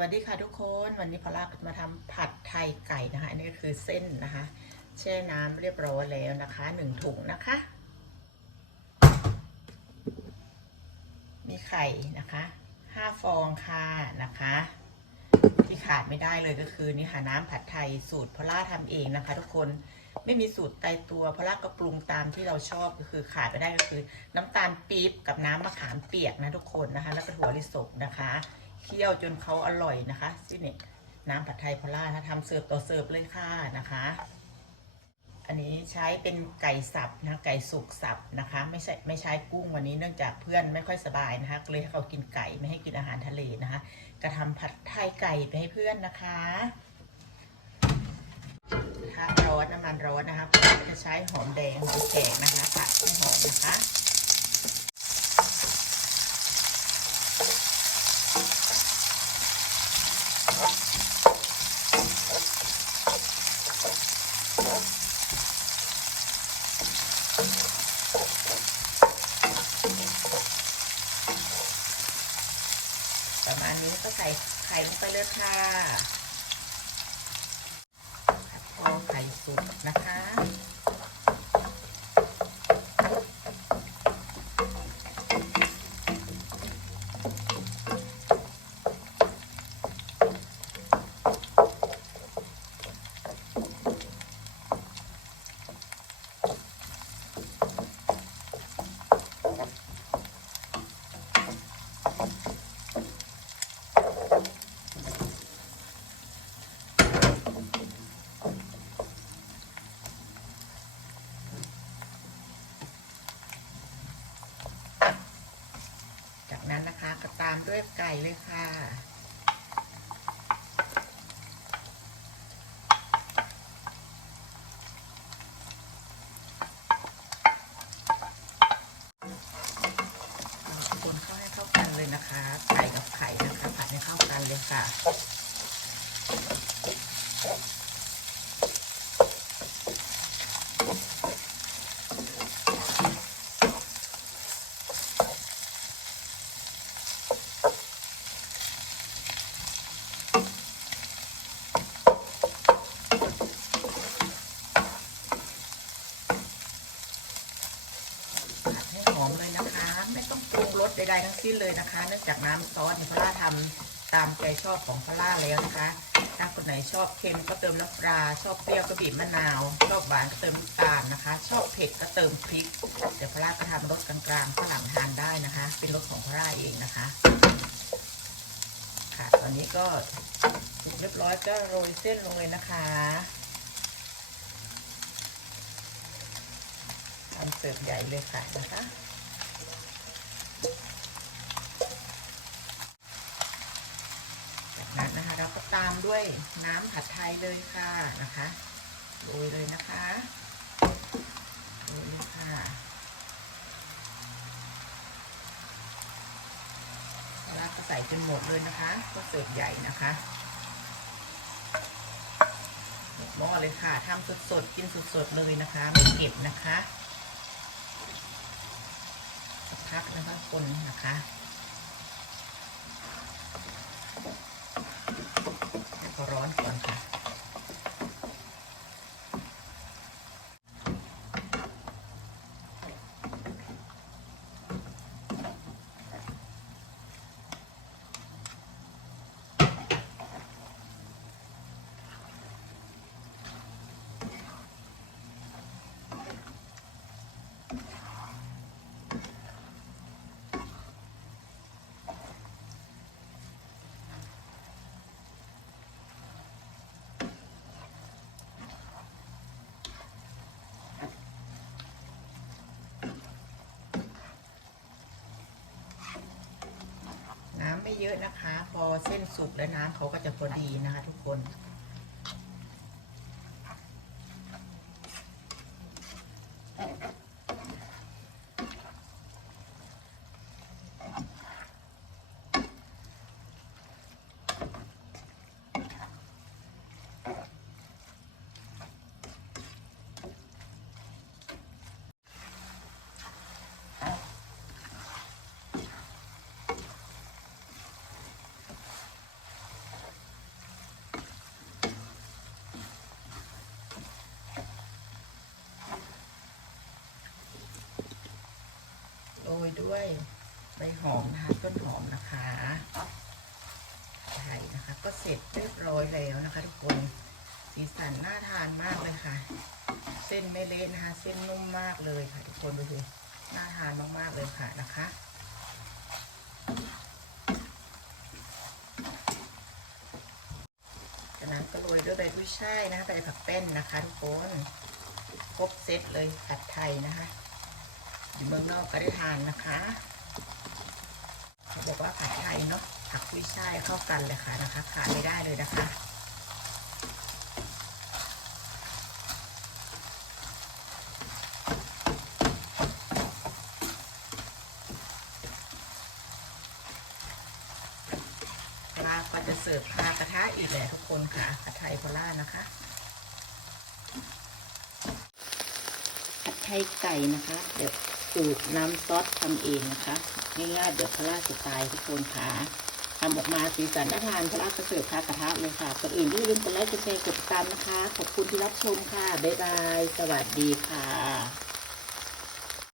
วัสดีค่ะทุกคนวันนี้พอลามาทำผัดไทยไก่นะคะอันนี้ก็คือเส้นนะคะ แช่น้ำเรียบร้อยแล้วนะคะหนึ่งถุงนะคะ มีไข่นะคะห้าฟองค่ะนะคะ ที่ขาดไม่ได้เลยก็คือนี่ค่ะน้ำผัดไทยสูตรพอล่าทำเองนะคะ ทุกคนไม่มีสูตรตายตัวพอล่าก็ปรุงตามที่เราชอบก็คือขาดไม่ได้ก็คือ น้ำตาลปี๊บกับน้ำมะขามเปียกนะทุกคนนะคะ แล้วก็ถั่วลิสงนะคะ เคี่ยวจนเขาอร่อยนะคะที่นี่น้ำผัดไทยพอล่าถ้าทำเสิร์ฟต่อเสิร์ฟเลยค่ะนะคะ อันนี้ใช้เป็นไก่สับนะไก่สุกสับนะคะ ไม่ใช่ไม่ใช้กุ้งวันนี้เนื่องจากเพื่อนไม่ค่อยสบายนะคะเลยให้เขากินไก่ไม่ให้กินอาหารทะเลนะคะกระทำผัดไทยไก่ไปให้เพื่อนนะคะถ้าร้อนน้ำมันร้อนนะคะจะใช้หอมแดงหอมแขกนะคะผัดให้หอมนะคะ ประมาณนี้ก็ใส่ไข่ลงไปเลยค่ะพอไข่สุกนะคะามด้วยไก่เลยค่ะ คนเข้าให้เข้ากันเลยนะคะ ไก่กับไข่นะคะผัดให้เข้ากันเลยค่ะ ผัดให้หอมเลยนะคะ ไม่ต้อง ปรุงรสใดๆทั้งสิ้นเลยนะคะ เนื่องจากน้ำซอสเนี่พล่าทำตามใจชอบของพล่าแล้วนะคะ ถ้าคนไหนชอบเค็มก็เติมน้ำปลา ชอบเปรี้ยวก็บีบมะนาว ชอบหวานก็เติมน้ำตาลนะคะ ชอบเผ็ดก็เติมพริก เดี๋ยวพล่าก็ทำรสกลางๆฝรั่งทานได้นะคะ เป็นรสของพล่าเองนะคะ ค่ะ ตอนนี้ก็สุกเรียบร้อยก็โรยเส้นลงเลยนะคะทำเสิร์ฟใหญ่เลยค่ะนะคะ จากนั้นนะคะเราก็ ตามด้วยน้ำผัดไทยเลยค่ะนะคะโรยเลยนะคะโรยเลยค่ะแล้วก็ใส่จนหมดเลยนะคะ ก็เสิร์ฟใหญ่นะคะหม้อเลยค่ะทำสดๆ กินสดๆ เลยนะคะไม่เก็บนะคะสักพักนะคะคนนะคะ ให้เขาร้อนก่อนค่ะ น้ำไม่ เยอะนะคะ พอเส้นสุกแล้วน้ำเขาก็จะพอดีนะคะทุกคน ด้วยใบหอมนะคะต้นหอมนะคะไข่นะคะ ก็เสร็จเรียบร้อยแล้วนะคะทุกคนสีสันน่าทานมากเลยค่ะ เส้นไม่เละนะคะ เส้นนุ่มมากเลยค่ะ ทุกคนดูสิน่าทานมากๆเลยค่ะนะคะจากนั้นก็โรยด้วยใบกุ้ยช่ายนะคะใบผักแป้นนะคะ ทุกคนครบเซตเลยผัดไทยนะคะ เมืองนอกก็ได้ทานนะคะเขาบอกว่าผัดไทยเนาะผักกุ้ยช่ายเข้ากันเลยค่ะนะคะขาดไม่ได้เลยนะคะลาก็จะเสิร์ฟคากระทะอีกแหละทุกคนค่ะผัดไทยโคราชนะคะผัดไทยไก่นะคะ เดี๋ยว สูตรน้ำซอสทำเองนะคะง่ายๆเดี๋ยวพระราชสไตล์ทุกคนค่ะทำออกมาสีสันน่าทานพระราชเสิร์ฟคากระทะเลยค่ะก่อนอื่นที่ลืมกดไลค์กดแชร์กดติดตามนะคะ ขอบคุณที่รับชมค่ะ บ๊ายบาย สวัสดีค่ะ